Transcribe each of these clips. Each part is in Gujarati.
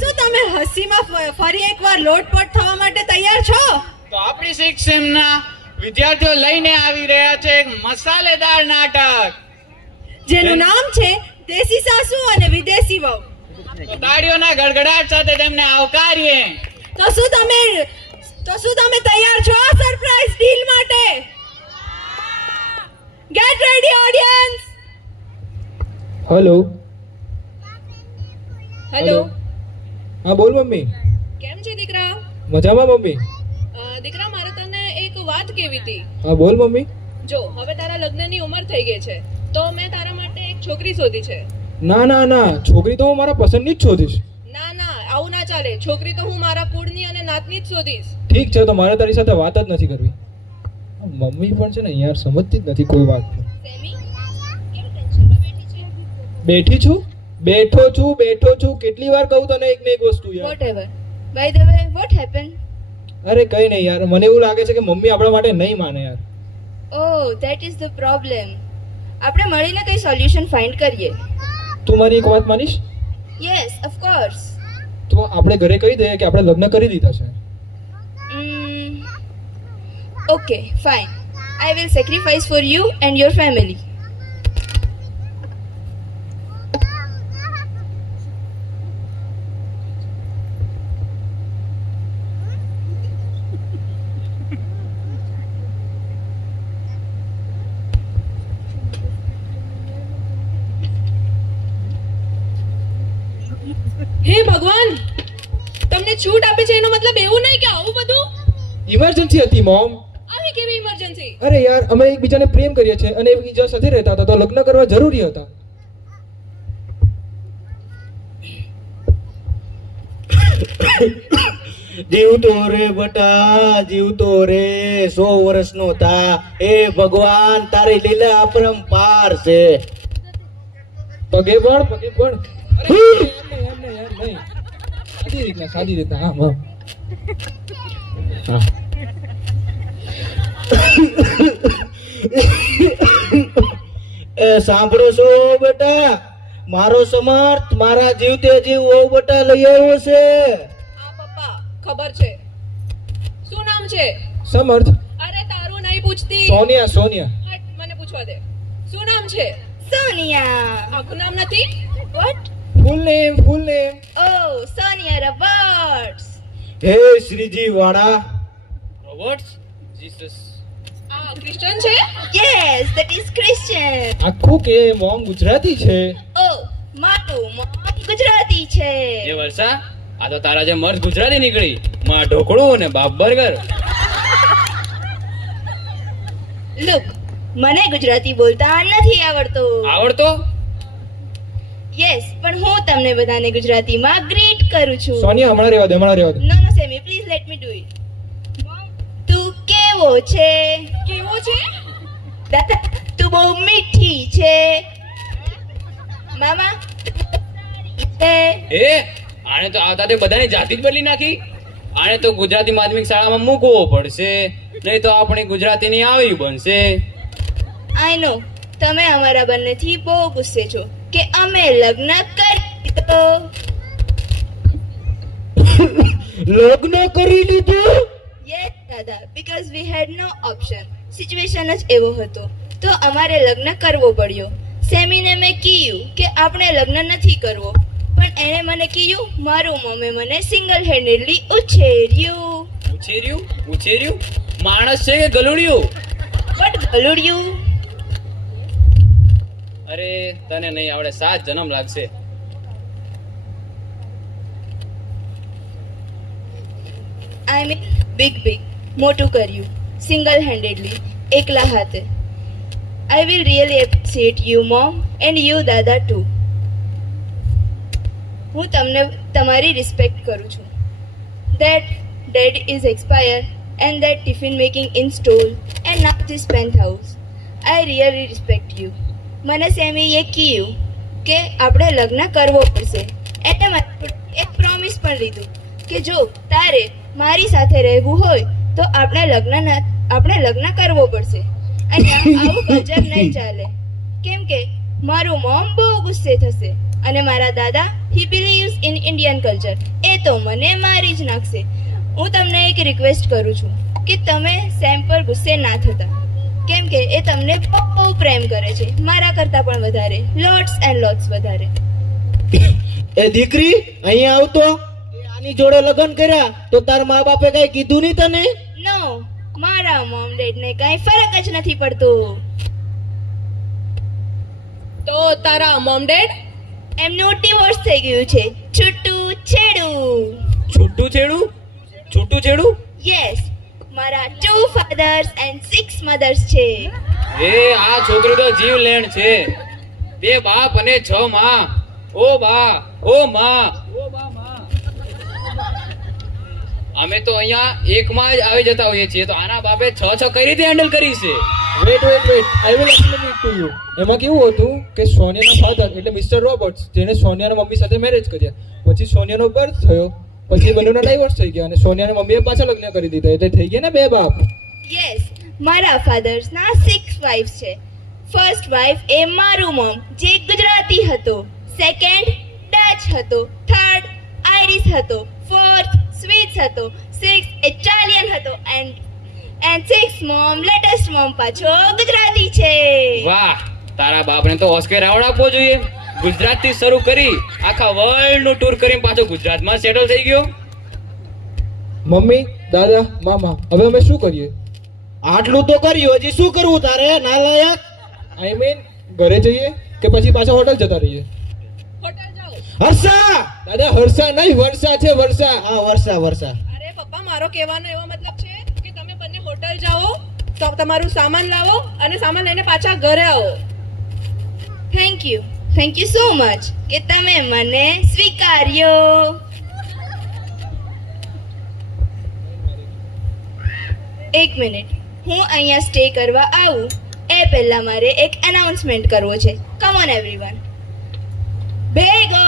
શું તમે હસીમાં ફરી એકવાર લોટપોટ થવા માટે તૈયાર છો? તો આપણી શિક્ષણના વિદ્યાર્થીઓ લઈને આવી રહ્યા છે એક મસાલેદાર નાટક, જેનું નામ છે દેશી સાસુ અને વિદેશી વહુ. તો તાળીઓના ગડગડાટ સાથે તેમને આવકારીએ. તો શું તમે તૈયાર છો સરપ્રાઈઝ ડીલ માટે? Gate ready audience. Hello. Hello. હા બોલ મમ્મી. કેમ છે દીકરા? મજામાં મમ્મી. દીકરા મારે તને એક વાત કહેવી હતી. હા બોલ મમ્મી. જો હવે તારા લગ્નની ઉંમર થઈ ગઈ છે તો મેં તારા માટે એક છોકરી શોધી છે. ના ના ના, છોકરી તો હું મારા પસંદની જ શોધીશ. ના ના, આવું ના ચાલે. છોકરી તો હું મારા કુળની અને નાતની જ શોધીશ. ઠીક છે, તો મારે તારી સાથે વાત જ નથી કરવી. મમ્મી પણ છે ને યાર, સમજતી જ નથી કોઈ વાત. સેમી, કેમ ટેન્શનમાં બેઠી છે? બેઠો છું. કેટલી વાર કહું તને એક ને એક વસ્તુ યાર. Whatever. By the way, what happen? અરે કઈ નહીં યાર, મને એવું લાગે છે કે મમ્મી આપણા માટે નહીં માને યાર. ઓહ, ધેટ ઇઝ ધ પ્રોબ્લેમ. આપણે મળીને કઈ સોલ્યુશન ફાઇન્ડ કરીએ. તું મારી એક વાત માનીશ? Yes, of course. તો આપણે ઘરે કહી દઈએ કે આપણે લગ્ન કરી દીધા છે. Okay, fine. I will sacrifice for you and your family. હે ભગવાન, તમને છૂટ આપી છે એનો મતલબ એવું નહીં કે આવું બધું. ઇમરજન્સી હતી મોમ. આવી કેવી ઇમરજન્સી? અરે યાર, અમે એકબીજાને પ્રેમ કરીએ છીએ અને એકબીજા સાથે રહેતા હતા, તો લગ્ન કરવા જરૂરી હતા. જીવતો રે બટા, જીવતો રે, 100 વર્ષનો થા. એ ભગવાન, તારી લીલા અપરંપાર છે. પગે પણ. અરે એમને યાર નહીં. સાદી રીતના. હા હા. એ સાંભળો છો બેટા, મારો સમર્થ મારા જીવતે જીવ ઓ બેટા લઈ આવ્યો છે. હા પપ્પા, ખબર છે. શું નામ છે? સમર્થ. અરે તારું નહીં પૂછતી. સોનિયા. હટ, મને પૂછવા દે. શું નામ છે? સોનિયા. આખું નામ નથી? What? Full name. Oh, Sonia Roberts. હે શ્રીજી વાળા. Robots, Jesus. આ ક્રિશ્ચન છે? Yes, that is Christian. આખું કે મોમ ગુજરાતી છે. ઓહ, મારું મોમ ગુજરાતી છે. એ વર્ષા, આ તો તારા જે મર્દ ગુજરાતી નીકળી. માં ઢોકળું ને બાપ બર્ગર. લુક, મને ગુજરાતી બોલતા નથી આવડતું. આવડતો? યસ, પણ હું તમને બધાને ગુજરાતીમાં ગ્રીટ કરું છું. સોનિયા, હમણાં રહેવા દે. No Sammy, please let me do it. તું કેવો છે? કેવો છે? દાદા, તું બહુ મીઠી છે. મામા, આને તો આવતા તે બધાની જાતિ જ બદલી નાખી. આને તો ગુજરાતી માધ્યમિક શાળામાં મૂકવો પડશે, નહીં તો આપણી ગુજરાતીની આવી બનશે. આઈ નો, તમે અમારા બંનેથી બહુ ગુસ્સે છો કે અમે લગ્ન કરી લીધું. યસ દાદા, because we had no option. Situation જ એવો હતો તો અમારે લગ્ન કરવો પડ્યો. સેમીને મેં કીધું કે આપણે લગ્ન નથી કરવો, પણ એણે મને કીધું મારું મમ્મી મને સિંગલ હેન્ડેડલી ઉછેર્યું? માણસ છે કે ગલુડિયું? બટ ગલુડિયું. અરે તને નહીં આવડે, 7 જન્મ લાગશે. આઈ મીન બિગ મોટું કર્યું, સિંગલ હેન્ડેડલી, એકલા હાથે. I will really appreciate you mom and you દાદા ટુ. હું તમને તમારી રિસ્પેક્ટ કરું છું. That dad is expired and that tiffin making in stall and now this penthouse. I really respect you. મને સેમીએ કીધું કે આપણે લગ્ન કરવો પડશે. એને મને એક પ્રોમિસ પણ લીધું કે જો તારે મારી સાથે રહેવું હોય તો આપણે લગ્ન કરવો પડશે. અહીંયા આવું ગજબ નહીં ચાલે, કેમ કે મારું મોમ બહુ ગુસ્સે થશે અને મારા દાદા હી બિલીવ્સ ઇન ઇન્ડિયન કલ્ચર. એ તો મને મારી જ નાખશે. હું તમને એક રિક્વેસ્ટ કરું છું કે તમે સેમ પર ગુસ્સે ના થતા, કેમ કે એ તમને બહુ પ્રેમ કરે છે, મારા કરતાં પણ વધારે, લોટ્સ એન્ડ લોટ્સ વધારે. એ દીકરી અહીંયા આવતો. એ આની જોડે લગ્ન કર્યા તો તાર મા બાપે કઈ કીધું નહીં તને? નો, મારા મોમ ડેડને કાંઈ ફરક જ નથી પડતો. તો તારા મોમ ડેડ? એમનું ડિવોર્સ થઈ ગયું છે. છૂટું છેડું. છૂટું છેડું? છૂટું છેડું? યસ, મારા 2 fathers and 6 mothers છે. એ આ છોકરી તો જીવલેણ છે. 2 બાપ અને 6 માં. ઓ બા, ઓ માં. અમે તો અહીંયા એકમાં જ આવી જતા હોઈએ છીએ, તો આના બાપે 6 કઈ રીતે હેન્ડલ કરી છે? Wait I will explain it to you. એમાં કેવું હતું કે સોનિયાના ફાધર એટલે મિસ્ટર રોબર્ટ્સ, જેને સોનિયાના મમ્મી સાથે મેરેજ કર્યા, પછી સોનિયાનો બર્થ થયો, પછી એ બંનેના ડાઇવોર્સ થઈ ગયા અને સોનિયાના મમ્મીએ પાછા લગ્ન કરી દીધા, એટલે થઈ ગયા ને 2 બાપ. યસ, મારા ફાધર્સના 6 વાઇફ્સ છે. ફર્સ્ટ વાઇફ એ મારું મોમ, જે ગુજરાતી હતો. સેકન્ડ ડચ હતો. થર્ડ આઇરિશ હતો. ફોર્થ સ્વીટ્સ હતો. 6 ઇટાલિયન હતો. એન્ડ 6 મોમ, લેટેસ્ટ મોમ પાછો ગુજરાતી છે. વાહ, તારા બાપને તો ઓસ્કર એવોર્ડ આપવો જોઈએ. ગુજરાતથી શરૂ કરી આખા વર્લ્ડનું ટૂર કરીને પાછો ગુજરાતમાં સેટલ થઈ ગયો. મમ્મી, દાદા, મામા, હવે અમે શું કરીએ? આટલું તો કર્યું, હજી શું કરવું તારે નાલાયક? આઈ મીન ઘરે જઈએ કે પછી પાછા હોટલ જતા રહીએ? હોટલ જાઓ. હર્ષા! દાદા, હર્ષા નહીં, વર્ષા છે, વર્ષા. હા, વર્ષા. અરે પપ્પા, મારો કહેવાનો એવો મતલબ છે કે તમે બંને હોટલ જાઓ, તો તમારું સામાન લાવો અને સામાન લઈને પાછા ઘરે આવો. થેન્ક યુ સો મચ કે તમે મને સ્વીકાર્યો. એક મિનિટ, હું અહીંયા સ્ટે કરવા આવું એ પહેલા મારે એક એનાઉન્સમેન્ટ કરવો છે. કમ ઓન એવરીવન, ભેગો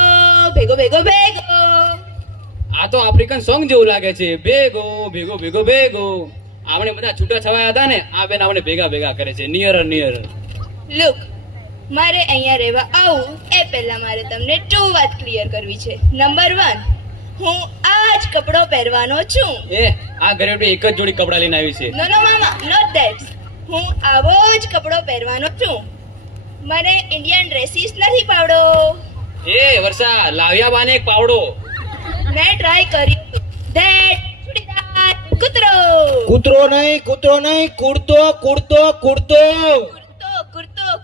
ભેગો ભેગો ભેગો. આ તો આફ્રિકન સોંગ જેવું લાગે છે. ભેગો ભેગો ભેગો ભેગો. આપણે બધા છૂટા છવાયા હતા ને, આ બેન આપણે ભેગા કરે છે. નિયર. લુક, મારે અહીંયા રહેવા આવું એ પહેલા મારે તમને 2 વાત ક્લિયર કરવી છે. નંબર 1, હું આ જ કપડો પહેરવાનો છું. એ આ ઘરે એક જ જોડી કપડા લઈને આવી છે. નો મામા, નોટ ધેટ. હું આવો જ કપડો પહેરવાનો છું. મને ઇન્ડિયન ડ્રેસીસ નથી પાવડો. એ વર્ષા, લાવ્યા બાને એક પાવડો. મેં ટ્રાય કર્યું. ધેટ ચૂડીદાર કૂતરો. કૂતરો નહીં, કુર્તો.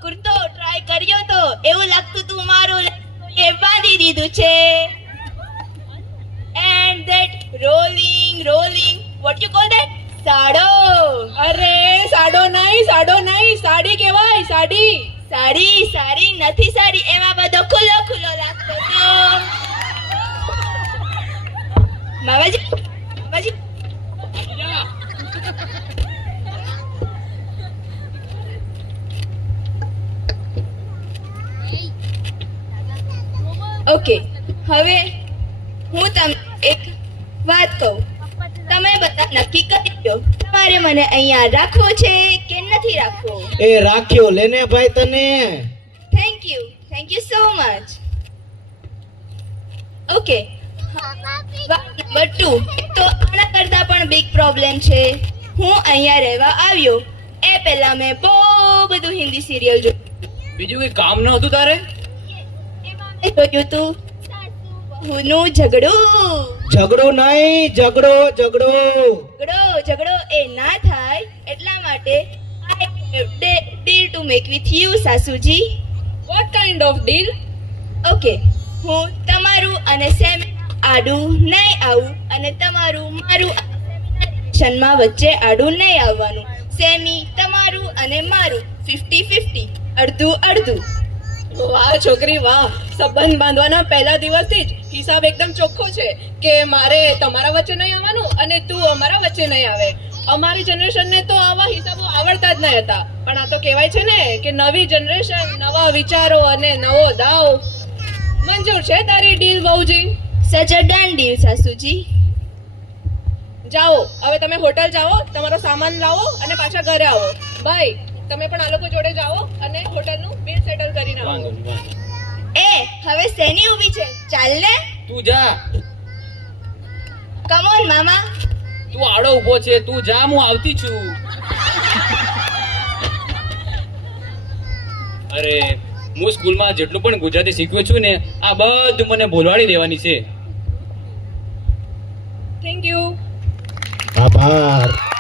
કુર્તો ટ્રાય કર્યો તો એવું લાગતું તું મારું એ બાંધી દીધું છે. And that rolling what you call that? સાડો. અરે સાડો નહીં, સાડી કહેવાય, સાડી. સાડી નથી સાડી, એમાં બધો ખુલ્લો લાગતો તો. બાબાજી ઓકે, હવે હું તમને એક વાત કહું. તમે બધા નક્કી કરી લો, તમારે મને અહીંયા રાખવો છે કે નથી રાખવો. એ રાખ્યો લેને ભાઈ તને. Thank you so much. Okay, વાત નંબર 2, તો આના કરતા પણ બિગ પ્રોબ્લેમ છે. હું અહીંયા રહેવા આવ્યો એ પહેલા મેં બહુ બધું હિન્દી સિરિયલ જોયું. બીજું કઈ કામ ન હતું તારે? મેં જોયું તું બહુનું ઝઘડું. ઝઘડો નહીં, ઝઘડો. ઝઘડો એ ના થાય એટલા માટે deal to make with you સાસુજી. What kind of deal? Okay, હું તમારું અને સેમ આડું નહીં આવું અને તમારું મારું રિલેશનમાં વચ્ચે આડું નહીં આવવાનું. સેમી તમારું અને મારું 50-50, અડધું. વાહ છોકરી વાહ, સંબંધ બાંધવાના પહેલા દિવસથી જ હિસાબ એકદમ ચોખ્ખો છે કે મારે તમારા વચ્ચે નહીં આવવાનું અને તું અમારા વચ્ચે નહીં આવે. અમારી જનરેશનને તો આવા હિસાબો આવડતા જ નહીં હતા, પણ આ તો કહેવાય છે ને કે નવી જનરેશન, નવા વિચારો અને નવો દાવ. મંજૂર છે તારી ડીલ બહુજી? સચ અ ડન ડીલ સાસુજી. જાઓ, હવે તમે હોટલ જાઓ, તમારો સામાન લાવો અને પાછા ઘરે આવો. બાય. તમે પણ આ લોકો જોડે જાઓ અને હોટલનું બિલ સેટલ કરીને આવો. વાંધો નહીં. એ હવે શેની ઊભી છે? ચાલ ને. તું જા. કમ ઓન મામા. તું આડો ઊભો છે, તું જા, હું આવતી છું. અરે હું સ્કૂલમાં જેટલું પણ ગુજરાતી શીખ્યો છું ને, આ બધું મને ભૂલવાડી દેવાની છે. Thank you. આભાર.